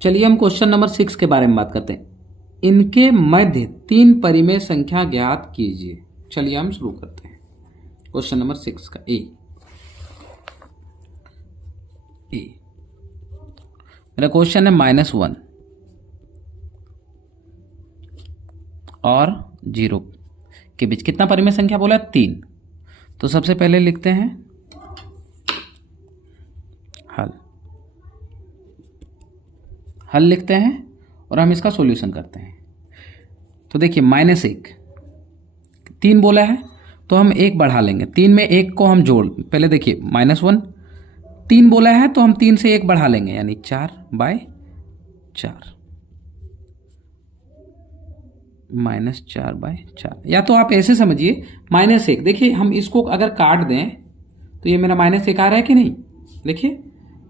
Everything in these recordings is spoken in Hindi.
चलिए हम क्वेश्चन नंबर 6 के बारे में बात करते हैं। इनके मध्य 3 परिमेय संख्या ज्ञात कीजिए। चलिए हम शुरू करते हैं क्वेश्चन नंबर 6 का। ए मेरा क्वेश्चन है -1 और 0 के बीच कितना परिमेय संख्या बोला? 3। तो सबसे पहले लिखते हैं हल लिखते हैं और हम इसका सॉल्यूशन करते हैं। तो देखिए -1 3 बोला है तो हम 1 बढ़ा लेंगे। 3 में 1 को हम जोड़, पहले देखिए -1 3 बोला है तो हम 3 से 1 बढ़ा लेंगे, यानी 4/4 -4/4। या तो आप ऐसे समझिए -1, देखिए हम इसको अगर काट दें तो ये मेरा -1 आ रहा है कि नहीं? देखिए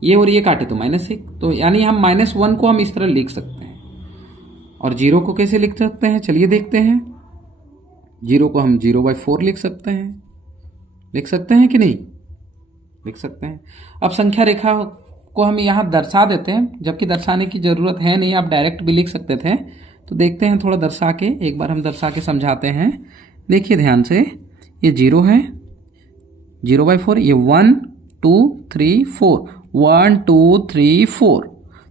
ये और ये काटे तो -1, तो यानी हम -1 को हम इस तरह लिख सकते हैं। और 0 को कैसे लिख सकते हैं? चलिए देखते हैं। 0 को हम 0/4 लिख सकते हैं। लिख सकते हैं कि नहीं? लिख सकते हैं। अब संख्या रेखा को हम यहाँ दर्शा देते हैं, जबकि दर्शाने की ज़रूरत है नहीं, आप डायरेक्ट भी लिख सकते थे। तो देखते हैं थोड़ा दर्शा के, एक बार हम दर्शा के समझाते हैं। देखिए ध्यान से, ये 0 है, 0/4, ये 1 2 3 4 1 2 3 4।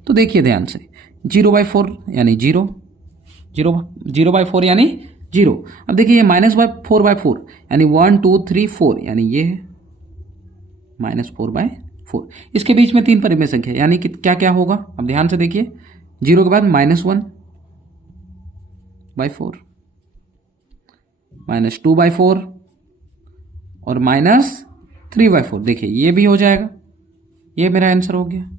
तो देखिए ध्यान से 0/4 यानी 0, 0/4 यानी 0। अब देखिए ये -4/4 यानी 1 2 3 4, यानी ये है -4/4। इसके बीच में 3 परिमेय संख्या, यानी कि क्या क्या होगा? अब ध्यान से देखिए, 0 के बाद -1/4, -2/4 और -3/4। देखिए ये भी हो जाएगा। ये मेरा आंसर हो गया।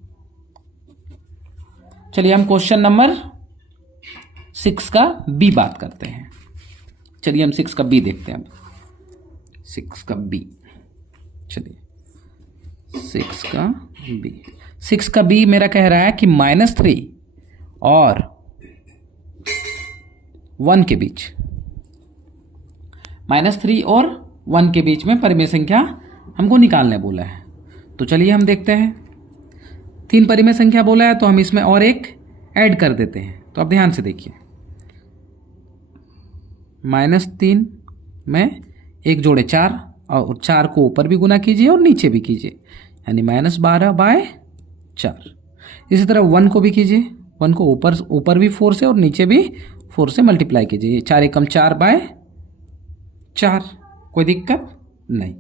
चलिए हम क्वेश्चन नंबर 6 का बी बात करते हैं। चलिए हम 6 का बी देखते हैं। 6 का बी, चलिए 6 का बी मेरा कह रहा है कि -3 और 1 के बीच, -3 और 1 के बीच में परिमेय संख्या हमको निकालने बोला है। तो चलिए हम देखते हैं। 3 परिमेय संख्या बोला है तो हम इसमें और एक ऐड कर देते हैं। तो अब ध्यान से देखिए, -3 में 1 जोड़े 4 और 4 को ऊपर भी गुना कीजिए और नीचे भी कीजिए, यानी -12/4। इसी तरह 1 को भी कीजिए, 1 को ऊपर भी 4 से और नीचे भी 4 से मल्टीप्लाई कीजिए, 4 एकम 4/4। कोई दिक्कत नहीं।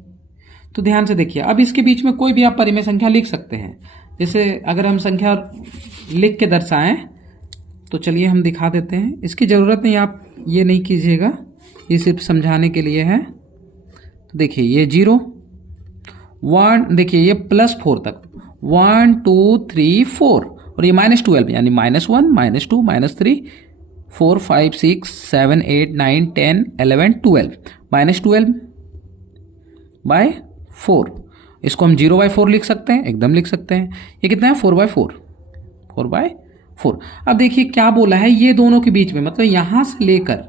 तो ध्यान से देखिए, अब इसके बीच में कोई भी आप परिमेय संख्या लिख सकते हैं। जैसे अगर हम संख्या लिख के दर्शाएं तो चलिए हम दिखा देते हैं। इसकी ज़रूरत नहीं, आप ये नहीं कीजिएगा, ये सिर्फ समझाने के लिए है। तो देखिए ये 0 1, देखिए ये +4 तक 1 2 3 4 और ये -12 यानी -1 -2 -3 4 5 6 7 8 9 10 11 12 -12/4। इसको हम 0/4 लिख सकते हैं, एकदम लिख सकते हैं। ये कितना है? 4/4। अब देखिए क्या बोला है, ये दोनों के बीच में, मतलब यहाँ से लेकर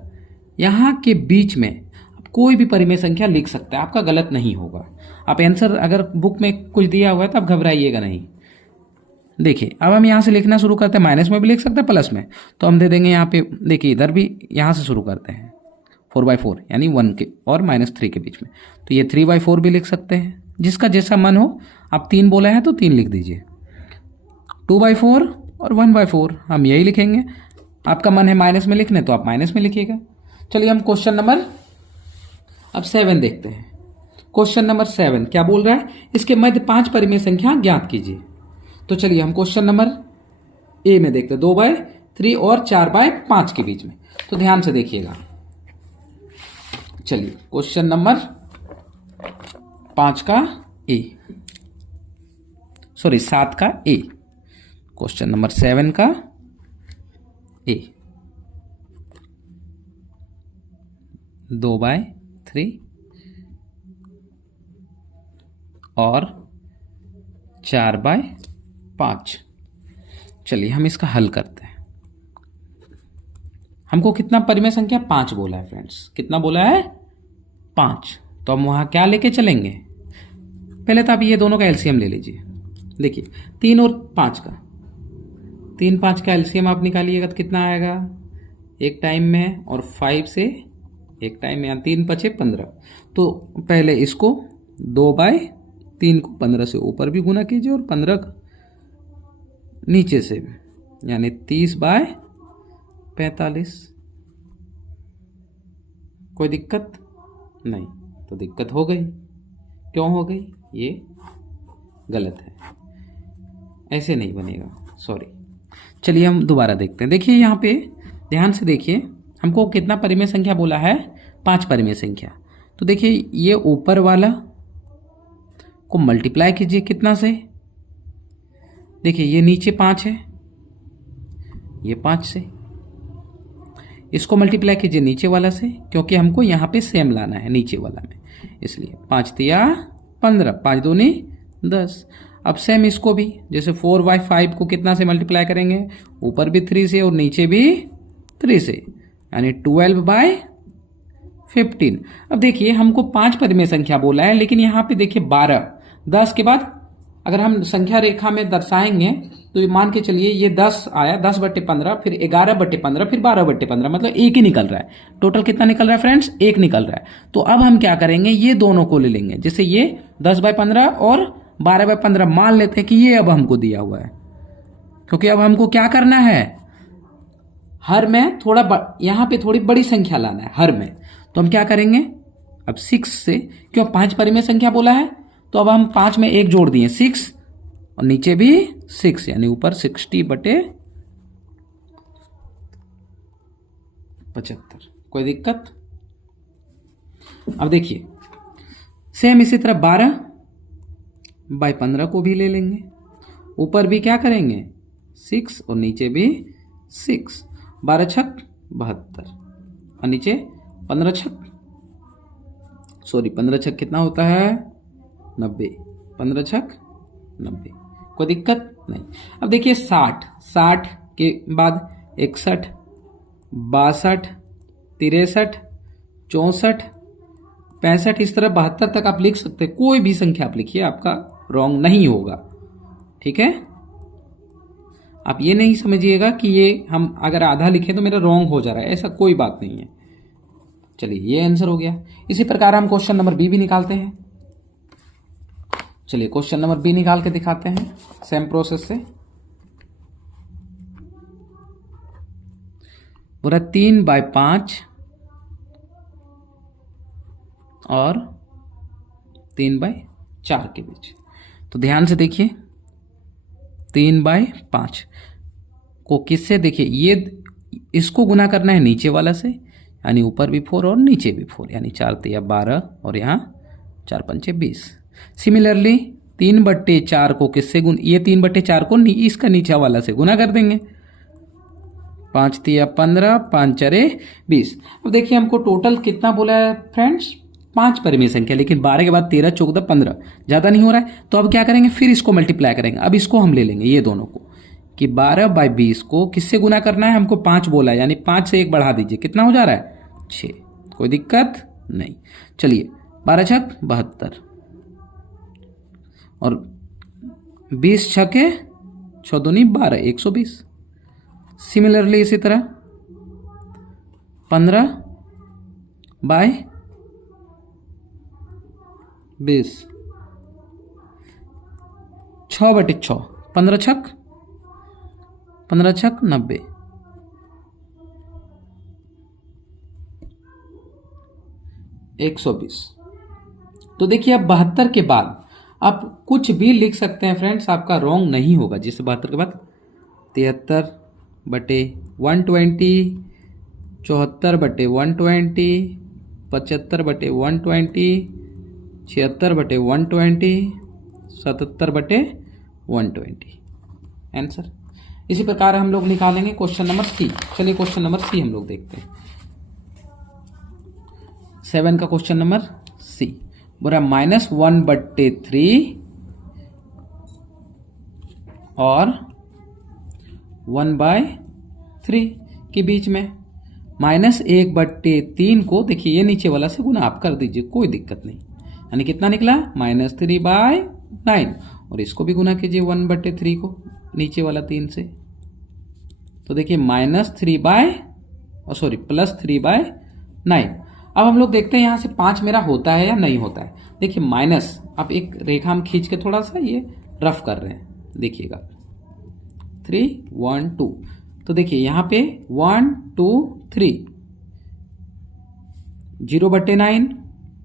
यहाँ के बीच में आप कोई भी परिमेय संख्या लिख सकते हैं, आपका गलत नहीं होगा। आप आंसर अगर बुक में कुछ दिया हुआ है तो आप घबराइएगा नहीं। देखिए अब हम यहाँ से लिखना शुरू करते हैं। माइनस में भी लिख सकते हैं, प्लस में, तो हम दे देंगे यहाँ पे। देखिए इधर भी यहाँ से शुरू करते हैं, 4/4 यानी 1 के और -3 के बीच में। तो ये 3/4 भी लिख सकते हैं, जिसका जैसा मन हो। आप 3 बोला है तो 3 लिख दीजिए। 2/4 और 1/4 हम यही लिखेंगे। आपका मन है माइनस में लिखने तो आप माइनस में लिखिएगा। चलिए हम क्वेश्चन नंबर अब 7 देखते हैं। क्वेश्चन नंबर 7 क्या बोल रहा है? इसके मध्य 5 परिमेय संख्या ज्ञात कीजिए। तो चलिए हम क्वेश्चन नंबर ए में देखते हैं, 2/3 और 4/5 के बीच में। तो ध्यान से देखिएगा। चलिए क्वेश्चन नंबर 5 का ए, सॉरी 7 का ए, क्वेश्चन नंबर 7 का ए, 2/3 और 4/5। चलिए हम इसका हल करते हैं। हमको कितना परिमेय संख्या? 5 बोला है फ्रेंड्स। कितना बोला है? 5। तो हम वहां क्या लेके चलेंगे? पहले तो आप ये दोनों का एलसीएम ले लीजिए। देखिए 3 और 5 का, 3 5 का एलसीएम आप निकालिएगा तो कितना आएगा एक टाइम में, और 5 से एक टाइम में, यहाँ 3 5 15। तो पहले इसको 2/3 को 15 से ऊपर भी गुना कीजिए और 15 नीचे से, यानी 30/45। कोई दिक्कत नहीं? तो दिक्कत हो गई। क्यों हो गई? ये गलत है, ऐसे नहीं बनेगा, सॉरी। चलिए हम दोबारा देखते हैं। देखिए यहाँ पे ध्यान से देखिए, हमको कितना परिमेय संख्या बोला है? 5 परिमेय संख्या। तो देखिए ये ऊपर वाला को मल्टीप्लाई कीजिए कितना से? देखिए ये नीचे 5 है, ये 5 से, इसको मल्टीप्लाई कीजिए नीचे वाला से, क्योंकि हमको यहाँ पे सेम लाना है नीचे वाला में, इसलिए 5 तिया 15, 5 दूनी 10। अब सेम इसको भी, जैसे 4/5 को कितना से मल्टीप्लाई करेंगे? ऊपर भी 3 से और नीचे भी 3 से, यानी 12/15। अब देखिए हमको 5 परिमेय संख्या बोला है, लेकिन यहाँ पे देखिए 12, 10 के बाद अगर हम संख्या रेखा में दर्शाएंगे तो मान के चलिए ये 10 आया, 10/15, फिर 11/15, फिर 12/15, मतलब एक ही निकल रहा है। टोटल कितना निकल रहा है फ्रेंड्स? एक निकल रहा है। तो अब हम क्या करेंगे, ये दोनों को ले लेंगे, जैसे ये 10/15 और 12/15 मान लेते हैं कि ये अब हमको दिया हुआ है, क्योंकि अब हमको क्या करना है, हर में थोड़ा यहाँ पे थोड़ी बड़ी संख्या लाना है हर में। तो हम क्या करेंगे, अब 6 से, क्यों 5 परिमेय संख्या बोला है, तो अब हम 5 में 1 जोड़ दिए 6, और नीचे भी 6, यानी ऊपर 60/75। कोई दिक्कत? अब देखिए सेम इसी तरह 12/15 को भी ले लेंगे, ऊपर भी क्या करेंगे 6 और नीचे भी 6, 12 छक 72, और नीचे 15 छक कितना होता है 90, 15 छक 90। कोई दिक्कत नहीं? अब देखिए 60 के बाद 61, 62, 63, 64, 65, इस तरह 72 तक आप लिख सकते हैं। कोई भी संख्या आप लिखिए, आपका रॉन्ग नहीं होगा, ठीक है? आप ये नहीं समझिएगा कि ये हम अगर आधा लिखें तो मेरा रॉन्ग हो जा रहा है, ऐसा कोई बात नहीं है। चलिए ये आंसर हो गया। इसी प्रकार हम क्वेश्चन नंबर बी भी निकालते हैं। चलिए क्वेश्चन नंबर बी निकाल के दिखाते हैं सेम प्रोसेस से। पूरा 3/5 और 3/4 के बीच। तो ध्यान से देखिए 3/5 को किससे, देखिए ये इसको गुना करना है नीचे वाला से, यानी ऊपर भी 4 और नीचे भी 4, यानी 4 तिया 12 और यहाँ 4 पंचे 20। सिमिलरली 3/4 को किससे ये 3/4 को इसका नीचे वाला से गुना कर देंगे, 5 तिया 15, 5 चरे 20। अब देखिए हमको टोटल कितना बोला है फ्रेंड्स, 5 परिमेय संख्या, लेकिन 12 के बाद 13, 14, 15 ज़्यादा नहीं हो रहा है। तो अब क्या करेंगे, फिर इसको मल्टीप्लाई करेंगे। अब इसको हम ले लेंगे ये दोनों को, कि 12/20 को किससे गुना करना है, हमको 5 बोला है, यानी 5 से 1 बढ़ा दीजिए, कितना हो जा रहा है 6। कोई दिक्कत नहीं? चलिए 12 छक 72 और 20 छके 6 दूनी 12, 120। सिमिलरली इसी तरह 15/20, 6/6, 15 छक 90, 120। तो देखिए अब 72 के बाद आप कुछ भी लिख सकते हैं फ्रेंड्स, आपका रॉन्ग नहीं होगा। जैसे 72 के बाद 73/120, 74/120, 75/120, 76/120, 77/120 आंसर। इसी प्रकार हम लोग निकालेंगे क्वेश्चन नंबर सी। चलिए क्वेश्चन नंबर सी हम लोग देखते हैं। 7 का क्वेश्चन नंबर सी बोला -1/3 और 1/3 के बीच में। -1/3 को देखिए ये नीचे वाला से गुना आप कर दीजिए, कोई दिक्कत नहीं, यानी कितना निकला -3/9, और इसको भी गुना कीजिए 1/3 को नीचे वाला 3 से, तो देखिए +3/9। अब हम लोग देखते हैं यहाँ से 5 मेरा होता है या नहीं होता है। देखिए माइनस, अब एक रेखा हम खींच के थोड़ा सा ये रफ कर रहे हैं, देखिएगा 3 1 2। तो देखिए यहाँ पे 1 2 3, 0/9,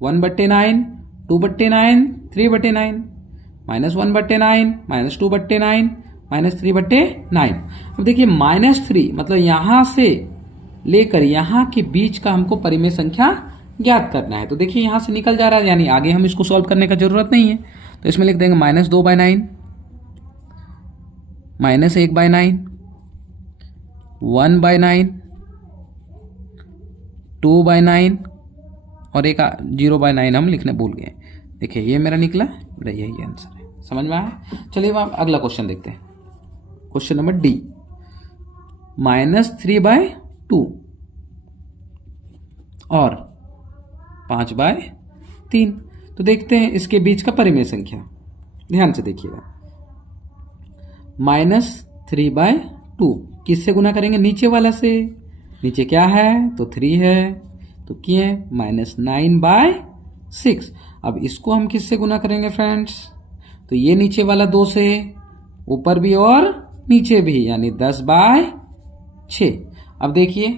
1/9, 2/9, 3/9, -1/9, -2/9, -3/9। अब देखिए -3 मतलब यहां से लेकर यहां के बीच का हमको परिमेय संख्या ज्ञात करना है। तो देखिए यहां से निकल जा रहा है, यानी आगे हम इसको सॉल्व करने का जरूरत नहीं है। तो इसमें लिख देंगे -2/9, -1/9, 1/9, 2/9 और एक 0/9 हम लिखने भूल गए। देखिए ये मेरा निकला, यही आंसर है। समझ में आया? चलिए अब अगला क्वेश्चन देखते हैं। क्वेश्चन नंबर डी, -3/2 और 5/3। तो देखते हैं इसके बीच का परिमेय संख्या। ध्यान से देखिएगा, -3/2 किससे गुना करेंगे? नीचे वाला से। नीचे क्या है? तो 3 है, तो किए -9/6। अब इसको हम किससे गुना करेंगे फ्रेंड्स? तो ये नीचे वाला 2 से, ऊपर भी और नीचे भी, यानी 10/6। अब देखिए,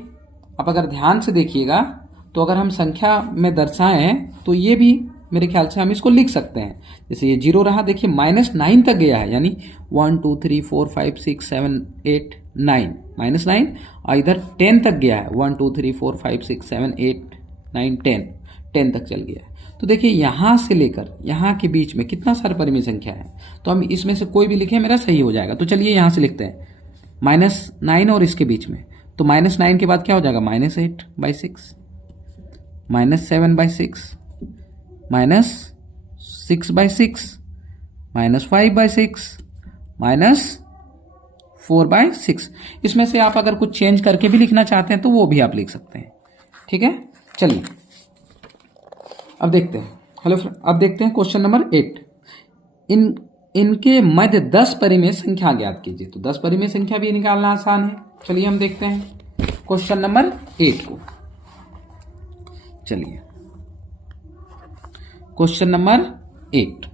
अब अगर ध्यान से देखिएगा तो अगर हम संख्या में दर्शाएं तो ये भी मेरे ख्याल से हम इसको लिख सकते हैं। जैसे ये 0 रहा, देखिए -9 तक गया है, यानी 1 2 3 4 5 6 7 8 9, -9। और इधर 10 तक गया है, 1 2 3 4 5 6 7 8 9 10 तक चल गया है। तो देखिए यहां से लेकर यहां के बीच में कितना सारा परिमेय संख्या है, तो हम इसमें से कोई भी लिखें मेरा सही हो जाएगा। तो चलिए यहां से लिखते हैं -9 और इसके बीच में। तो -9 के बाद क्या हो जाएगा? -8/6, -7/6, -6/6, -5/6, -4/6। इसमें से आप अगर कुछ चेंज करके भी लिखना चाहते हैं तो वो भी आप लिख सकते हैं। ठीक है, चलिए अब देखते हैं। हेलो फ्रेंड, अब देखते हैं क्वेश्चन नंबर 8। इनके मध्य 10 परिमेय संख्या ज्ञात कीजिए। तो 10 परिमेय संख्या भी निकालना आसान है। चलिए हम देखते हैं क्वेश्चन नंबर 8 को। चलिए क्वेश्चन नंबर 8,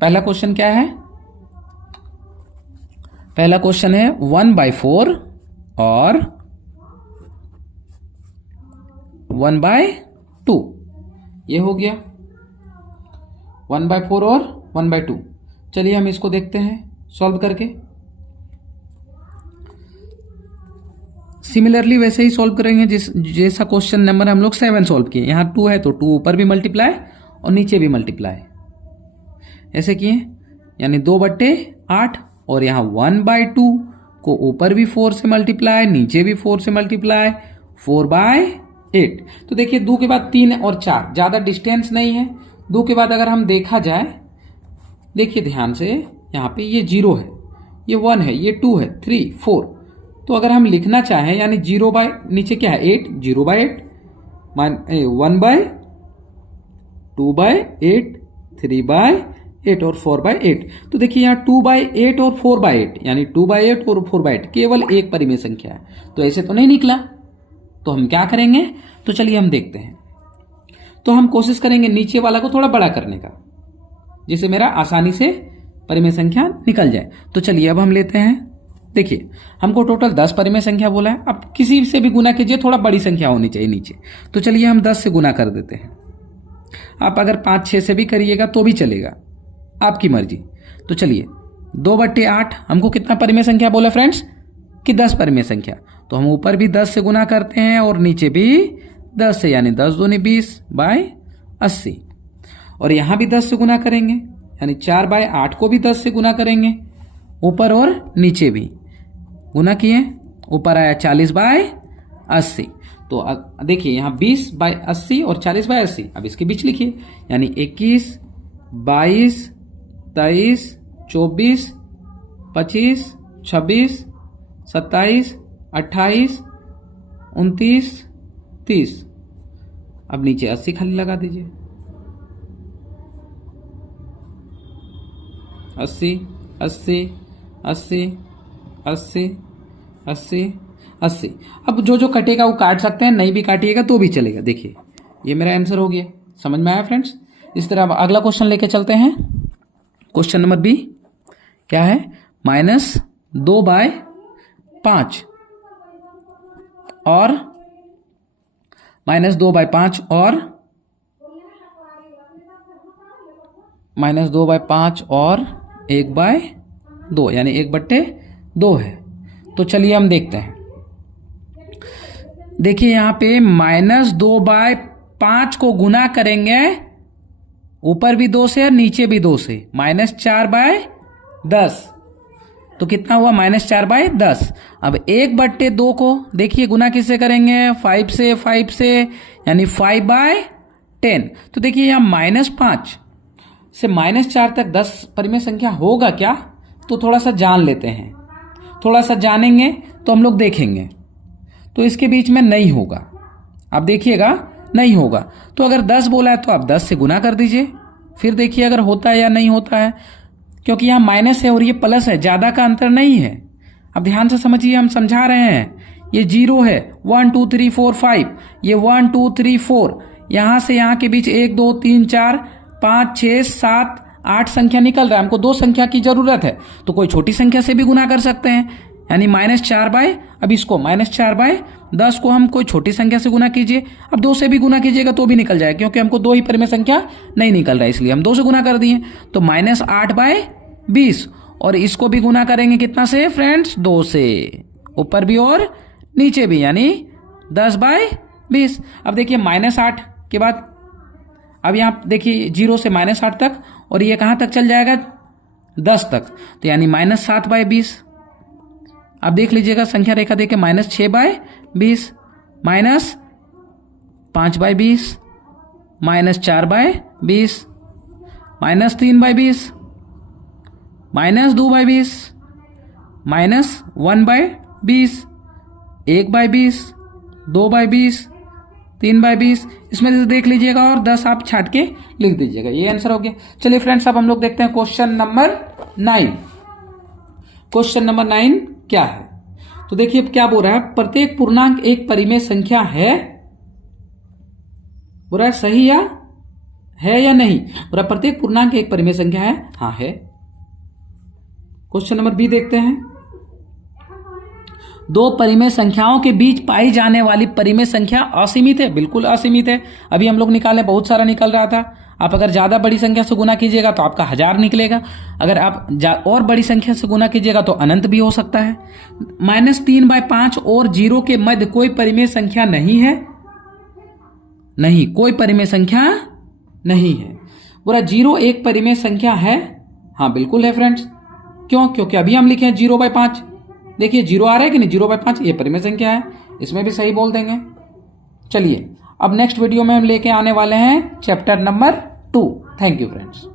पहला क्वेश्चन क्या है? पहला क्वेश्चन है 1/4 और 1/2। ये हो गया 1/4 और 1/2। चलिए हम इसको देखते हैं सॉल्व करके। सिमिलरली वैसे ही सॉल्व करेंगे जैसा क्वेश्चन नंबर हम लोग 7 सॉल्व किए। यहां 2 है तो 2 ऊपर भी मल्टीप्लाई और नीचे भी मल्टीप्लाई, ऐसे किए, यानी 2/8। और यहाँ 1/2 को ऊपर भी 4 से मल्टीप्लाई, नीचे भी 4 से मल्टीप्लाई, 4/8। तो देखिए 2 के बाद 3 और 4, ज्यादा डिस्टेंस नहीं है। 2 के बाद अगर हम देखा जाए, देखिए ध्यान से, यहाँ पे ये 0 है, ये 1 है, ये 2 है, 3 4। तो अगर हम लिखना चाहें, यानी 0 बाय नीचे क्या है 8, 0/8, 1/2/8, 3/8 और 4/8। तो देखिए यहाँ 2/8 और 4/8, यानी 2/8 और 4/8 केवल एक परिमेय संख्या है। तो ऐसे तो नहीं निकला, तो हम क्या करेंगे? तो चलिए हम देखते हैं। तो हम कोशिश करेंगे नीचे वाला को थोड़ा बड़ा करने का, जिससे मेरा आसानी से परिमेय संख्या निकल जाए। तो चलिए अब हम लेते हैं। देखिए हमको टोटल 10 परिमेय संख्या बोला है। अब किसी से भी गुना कीजिए, थोड़ा बड़ी संख्या होनी चाहिए नीचे। तो चलिए हम 10 से गुना कर देते हैं। आप अगर 5-6 से भी करिएगा तो भी चलेगा, आपकी मर्जी। तो चलिए 2/8 हमको कितना परिमेय संख्या बोला फ्रेंड्स? कि 10 परिमेय संख्या। तो हम ऊपर भी 10 से गुना करते हैं और नीचे भी 10 से, यानी 10 दूनी 20/80। और यहां भी 10 से गुना करेंगे, यानी 4/8 को भी 10 से गुना करेंगे, ऊपर और नीचे भी गुना किए, ऊपर आया 40/80। तो देखिए यहाँ 20/80 और 40/80। अब इसके बीच लिखिए, यानी 21, 22, 23, 24, 25, 26, 27, 28, 29, 30। अब नीचे 80 खाली लगा दीजिए। 80, 80, 80, 80, 80 80। अब जो जो कटेगा वो काट सकते हैं, नहीं भी काटिएगा तो भी चलेगा। देखिए ये मेरा आंसर हो गया। समझ में आया फ्रेंड्स? इस तरह अब अगला क्वेश्चन लेके चलते हैं। क्वेश्चन नंबर बी क्या है? -2/5 और -2/5 और -2/5 और 1/2 यानी 1/2 है। तो चलिए हम देखते हैं। देखिए यहां पे -2/5 को गुना करेंगे ऊपर भी 2 से और नीचे भी 2 से, -4/10। तो कितना हुआ? -4/10। अब 1/2 को देखिए गुना किससे करेंगे? 5 से यानी 5/10। तो देखिए यहाँ -5 से -4 तक 10 परिमेय संख्या होगा क्या? तो थोड़ा सा जान लेते हैं। थोड़ा सा जानेंगे तो हम लोग देखेंगे। तो इसके बीच में नहीं होगा, आप देखिएगा नहीं होगा। तो अगर 10 बोला है तो आप 10 से गुना कर दीजिए, फिर देखिए अगर होता है या नहीं होता है। क्योंकि यहाँ माइनस है और ये प्लस है, ज्यादा का अंतर नहीं है। अब ध्यान से समझिए, हम समझा रहे हैं। ये 0 है, 1 2 3 4 5, ये 1 2 3 4, यहां से यहां के बीच 1 2 3 4 5 6 7 8 संख्या निकल रहा है। हमको 2 संख्या की जरूरत है, तो कोई छोटी संख्या से भी गुना कर सकते हैं। यानी -4/, अब इसको -4/10 को हम कोई छोटी संख्या से गुना कीजिए। अब 2 से भी गुना कीजिएगा तो भी निकल जाएगा, क्योंकि हमको 2 ही परिमेय संख्या नहीं निकल रहा है, इसलिए हम 2 से गुना कर दिए। तो -8/20, और इसको भी गुना करेंगे कितना से फ्रेंड्स? 2 से, ऊपर भी और नीचे भी, यानी 10/20। अब देखिए -8 के बाद अब यहाँ देखिए 0 से -8 तक, और ये कहाँ तक चल जाएगा? 10 तक, तो यानी -7/20। अब देख लीजिएगा संख्या रेखा देखे, -6/20, -5/20, -4/20, -3/20, -2/20, -1/20, 1/20, 2/20, 3/20। इसमें से देख लीजिएगा और 10 आप छाट के लिख दीजिएगा। ये आंसर हो गया। चलिए फ्रेंड्स, अब हम लोग देखते हैं क्वेश्चन नंबर 9। क्वेश्चन नंबर 9 क्या है? तो देखिए क्या बोल रहा है, प्रत्येक पूर्णांक एक परिमेय संख्या है। बोल रहा है सही या नहीं? बोल रहा प्रत्येक पूर्णांक एक परिमेय संख्या है। हाँ है। क्वेश्चन नंबर बी देखते हैं। 2 परिमेय संख्याओं के बीच पाई जाने वाली परिमेय संख्या असीमित है। बिल्कुल असीमित है। अभी हम लोग निकाले, बहुत सारा निकल रहा था। आप अगर ज्यादा बड़ी संख्या से गुना कीजिएगा तो आपका 1000 निकलेगा। अगर आप और बड़ी संख्या से गुना कीजिएगा तो अनंत भी हो सकता है। -3/5 और 0 के मध्य कोई परिमेय संख्या नहीं है। नहीं, कोई परिमेय संख्या नहीं है। बोला 0 एक परिमेय संख्या है। हाँ बिल्कुल है फ्रेंड्स। क्यों? क्योंकि अभी हम लिखे हैं 0/5। देखिए 0 आ रहा है कि नहीं? 0/5 ये परिमेय संख्या है, इसमें भी सही बोल देंगे। चलिए अब नेक्स्ट वीडियो में हम लेके आने वाले हैं chapter number 2। Thank you friends.